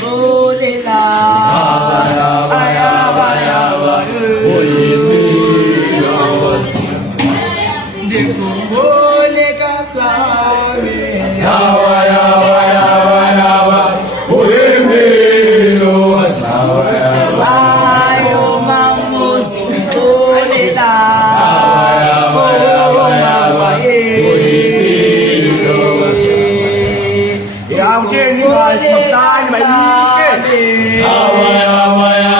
Bolehlah ayah ayah देखो बोले का Save Sawaya waya waya wa Uimiro sawaya ayo mamus bolehlah waya waya wa Uimiro yang kini mai pagkain mai Sawaya waya